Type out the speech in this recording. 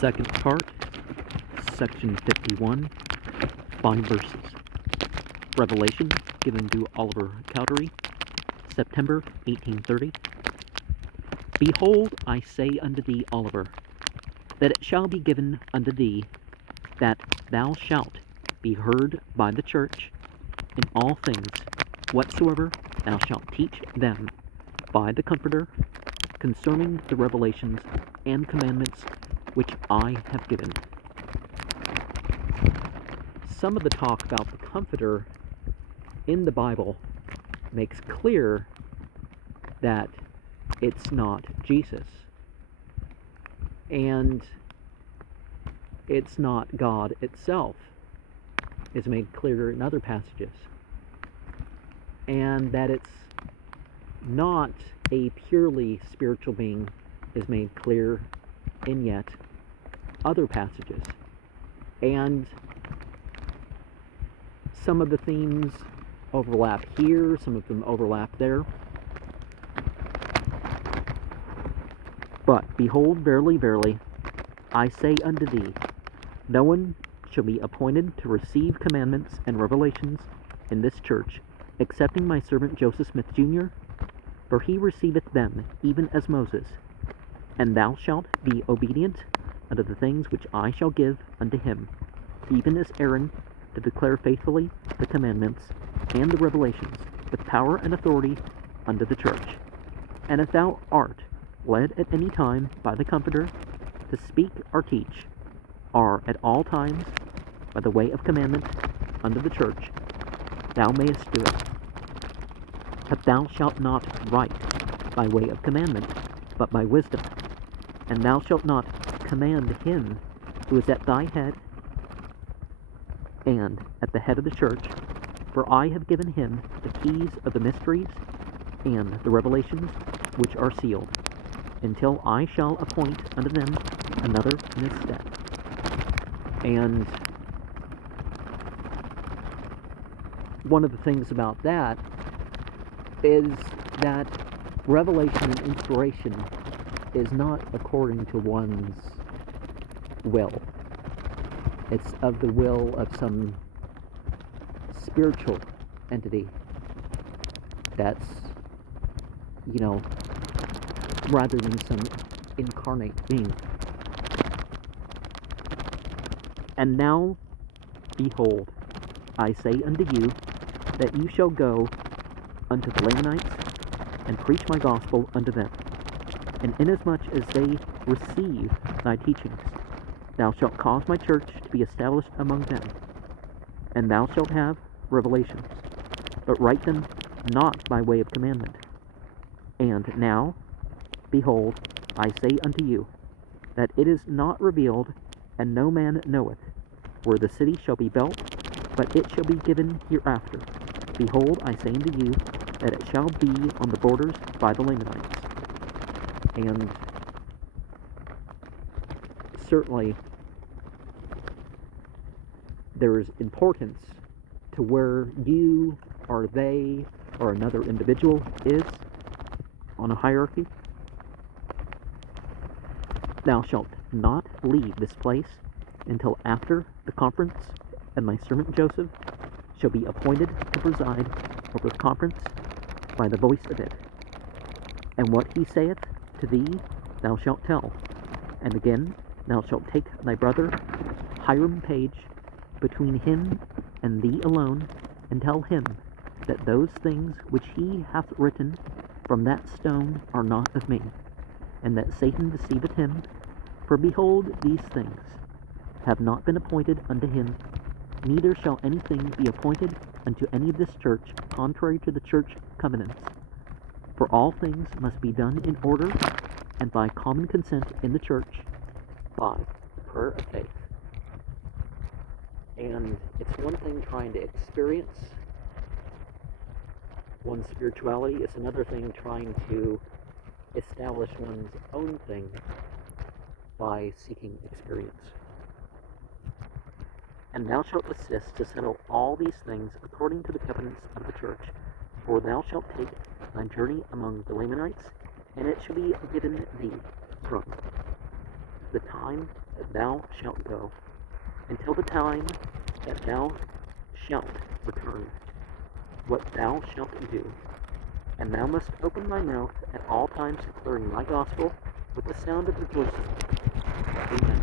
Second part, section 51, 5 verses. Revelation given to Oliver Cowdery, September 1830. Behold, I say unto thee, Oliver, that it shall be given unto thee that thou shalt be heard by the church in all things whatsoever thou shalt teach them by the Comforter concerning the revelations and commandments which I have given. Some of the talk about the Comforter in the Bible makes clear that it's not Jesus, and it's not God itself, is made clear in other passages, and that it's not a purely spiritual being is made clear in yet other passages. And some of the themes overlap here, some of them overlap there. But behold, verily, verily, I say unto thee, no one shall be appointed to receive commandments and revelations in this church, excepting my servant Joseph Smith, Jr., for he receiveth them even as Moses. And thou shalt be obedient unto the things which I shall give unto him, even as Aaron to declare faithfully the commandments and the revelations with power and authority unto the church. And if thou art led at any time by the Comforter to speak or teach, or at all times by the way of commandment unto the church, thou mayest do it. But thou shalt not write by way of commandment, but by wisdom. And thou shalt not command him who is at thy head and at the head of the church, for I have given him the keys of the mysteries and the revelations which are sealed, until I shall appoint unto them another in his stead. And one of the things about that is that revelation and inspiration is not according to one's will. It's of the will of some spiritual entity that's, rather than some incarnate being. And now, behold, I say unto you that you shall go unto the Lamanites and preach my gospel unto them. And inasmuch as they receive thy teachings, thou shalt cause my church to be established among them. And thou shalt have revelations, but write them not by way of commandment. And now, behold, I say unto you, that it is not revealed, and no man knoweth, where the city shall be built, but it shall be given hereafter. Behold, I say unto you, that it shall be on the borders by the Lamanites. And certainly there is importance to where you or they or another individual is on a hierarchy. Thou shalt not leave this place until after the conference, and my servant Joseph shall be appointed to preside over the conference by the voice of it. And what he saith to thee thou shalt tell. And again thou shalt take thy brother Hiram Page between him and thee alone, and tell him that those things which he hath written from that stone are not of me, and that Satan deceiveth him. For behold, these things have not been appointed unto him, neither shall anything be appointed unto any of this church contrary to the church covenants. For all things must be done in order and by common consent in the church, by the prayer of faith. And it's one thing trying to experience one's spirituality, it's another thing trying to establish one's own thing by seeking experience. And thou shalt assist to settle all these things according to the covenants of the church, for thou shalt take thy journey among the Lamanites, and it shall be given thee from the time that thou shalt go, until the time that thou shalt return, what thou shalt do. And thou must open thy mouth at all times declaring thy gospel with the sound of rejoicing. Amen.